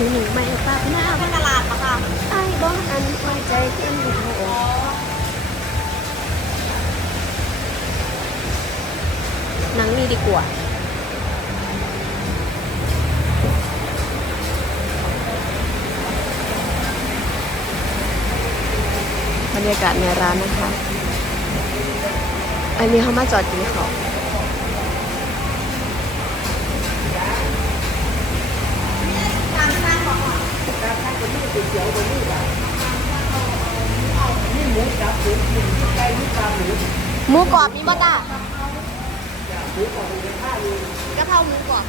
คือหนึ่งไม่ปากหน้าเป็นตลาดปะคะไอ้บ้องอันหัวใจกันโหหนังนี่ดีกว่าบรรยากาศในร้านนะคะ อันนี้เขามาจอดกินเขาว ตามข้างของ หมูกรอบมีบ่จ้าก กะเพราหมูกรอบ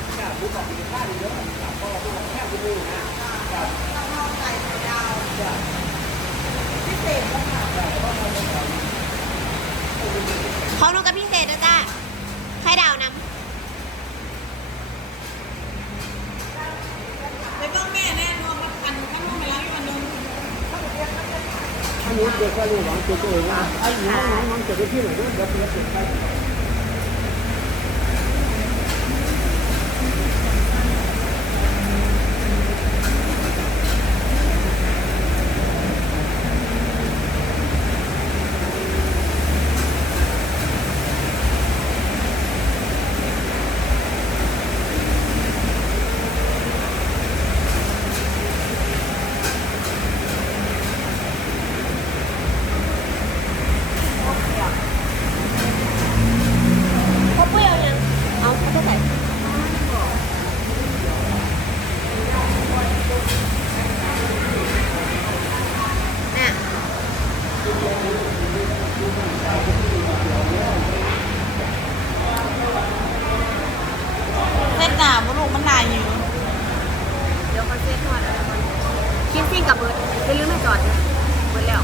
ของนูกับพิเศษนะจ้าไข่ดาวนไปเบิ่งแม่แน่นอนมันอันข้างนอกไปแล้วอยู่อันนึงอันนี้เด็กก็รู้หวังตัวตัวเองว่าไอ้หนูน้องน้องจะไปที่ไหนด้วยเดี๋ยวเพื่อนไปำเขาเปรี้ยวยัง เอาเขาจะใส่เนี่ย เส้นหนาบุรุษมันนายอยู่ เดี๋ยวคอนเซ็ปต์ทอดอะไรก่อน คิดซิ่งกับเบิร์ดไปลืมไม่จอดนะเบิร์ดแล้ว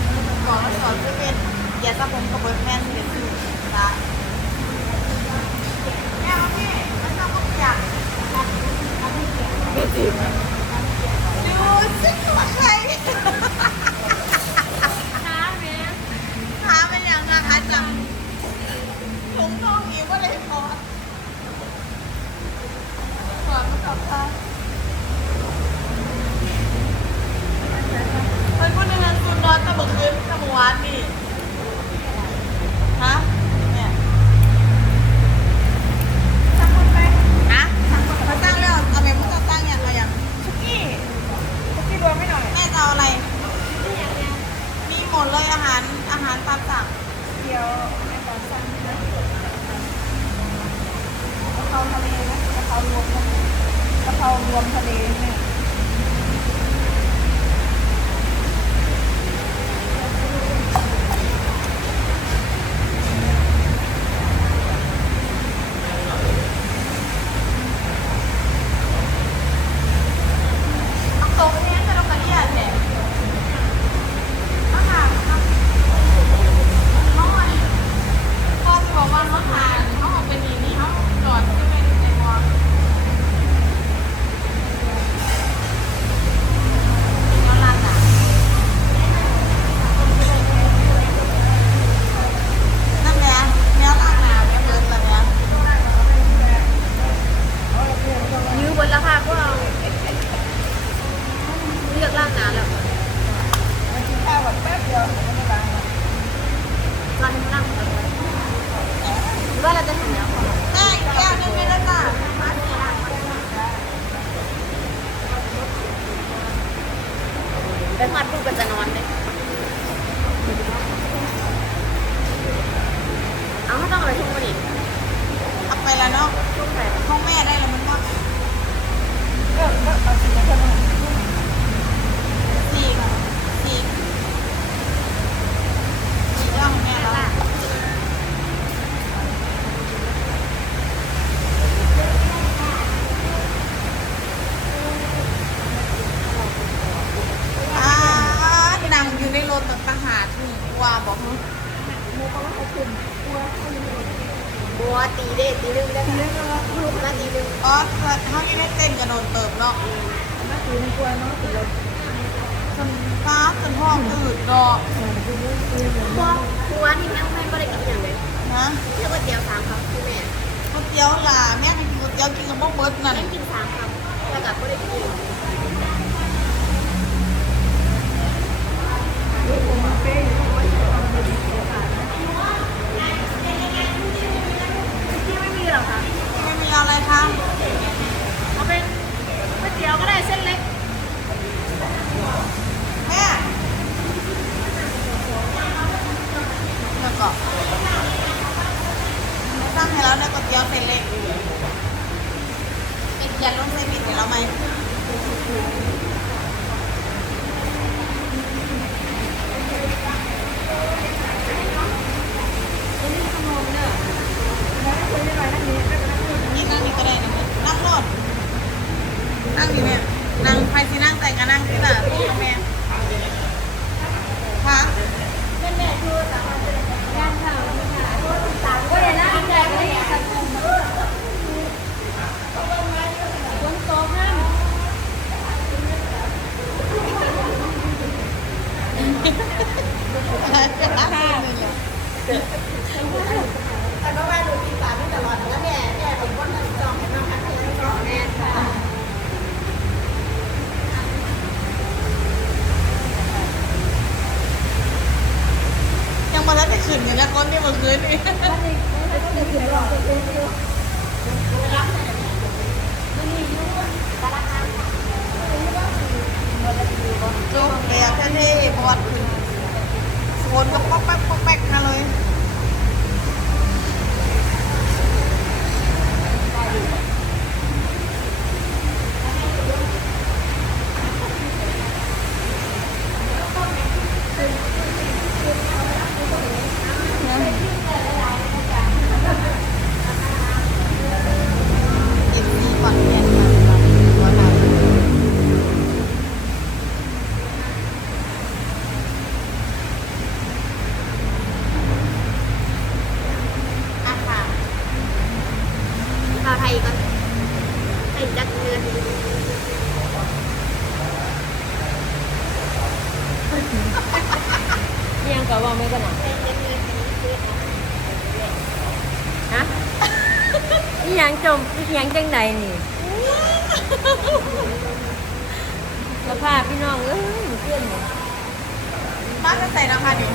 ก่อนสอนจะเป็นอย่าสะผมกับเบิร์ดแมนเป็นสูตรละแม่เอาพี่มันทำทุกอย่างดูสิว่าใครช้าไหมหาเป็นอย่างนะคะจังถุงทองอีกว่าเลยคอร์สอนมากับค่ะเป็นคนหนึ่งสูนน อนตะบกคืนตะบวานนี่ฮะเนี่ยสั่งคนไปฮะสั่งคนมาตั้งแล้วเอาแม่มึงจะตั้งอย่างไรอย่างชุกี้ชุกี้รวมไม่หน่อยแม่จะเอาอะไรมีหมดเลยอาหารอาหารตามสั่งเดี๋ยวแม่ขอสั่งนะกะเพราทะเลนะกะเพรารวมทะเลกะเพรารวมทะเลเนี่ย ตรงนี้จะลงกระเดียดเนี่ยอาหารครับน้องอันพ่อจะบอกว่าน้องทานเขาออกเป็นอย่างนี้เขาจอดที่ไม่ในมอย้อนหลังอะนั่นแหละเนื้อลากน้ำเนี่ยเบิร์ดแบบเนี้ย ยื้อบนราคาก็เอาเลือกล่างน้ำแล้ว แค่แบบแป๊บ เดียวไม่ได้ล้างร้านล่างแล้วหรือว่าเราจะถึงแล้วได้แก้วนึงเลยแล้วจ้ะไปพอดปุ๊บก็จะนอนเลยเอาไม่ต้องอะไรทุ่งมาดิ เอาไปแล้วเนาะ ทุ่งไป ห้องแม่ได้แล้วมันก็เออเออเอาสีกันสีสีสีเรื่องของแม่แล้วอ่านั่งอยู่ในรถแบบประหารถึงว่าบอกมึง บัว ตีเด้ตีหนึงได้ไหมลูกมาตีหนึงอ๋อเขาที่ได้เต้นกระโดดเติบเนาะนาตีมันกลัวเนาะตีเลยจนฟ้าจนห้องอืดเนาะบัวบัวนี่แม่ไม่ก็ได้กินอย่างเลยนะเรียกว่าเตี๋ยวสามคำคุณแม่ก๋วยเตี๋ยวล่ะแม่กินก๋วยเตี๋ยวกินกับพวกเบิร์ดนั่นแม่กินสามครับก็ได้กิน ที่ไม่มีหรอคะ ไม่มีอะไรคะ เอาเป็นก๋วยเตี๋ยวก็ได้เส้นเล็ก แม่แล้วก็สร้างให้เราได้ก๋วยเตี๋ยวเส้นเล็กเป็นยันลงเส้นบิดให้เราไหม นี่นั่งนี่ก็ได้นะนั่งรถ นั่งนี่แม่นั่งใครที่นั่งแต่งก็นั่งที่ละแม่ค่ะก็อย่านั่งใจก็อย่าสังคมบนโต๊ะห้าม แต่ก็ว่าดูตีสามไม่ตลอดแล้วแม่แม่เป็นคนนั่งจองให้มาพักอะไรก็แม่ค่ะยังมาแล้วแต่ ขืนกันแล้คนที่เมื่อคืนนี่จุ๊บเลยอะเท่ๆพอดขึ้นโซนก็ป๊อกแป๊กป๊อกแป๊กมาเลย กินมีก่อนแกนมาตัวไหนอะค่ะ พาไทยก่อนไทยจักเงิน ยังก็ว่าไม่กันนะฮะอีหยังจมอีหยังจังใดนี่สภาพพี่น้องเอ้ยเพื่อนนี่บ้านก็ใส่ราคาดิ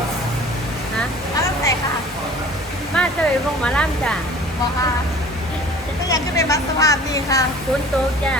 ฮะแล้วก็ใส่ค่ะมาเจอวงหมาล่ำจ้ะบอกค่ะก็ยังขึ้นไปบัสสภาพนี่ค่ะศูนย์โต๊ะจ้ะ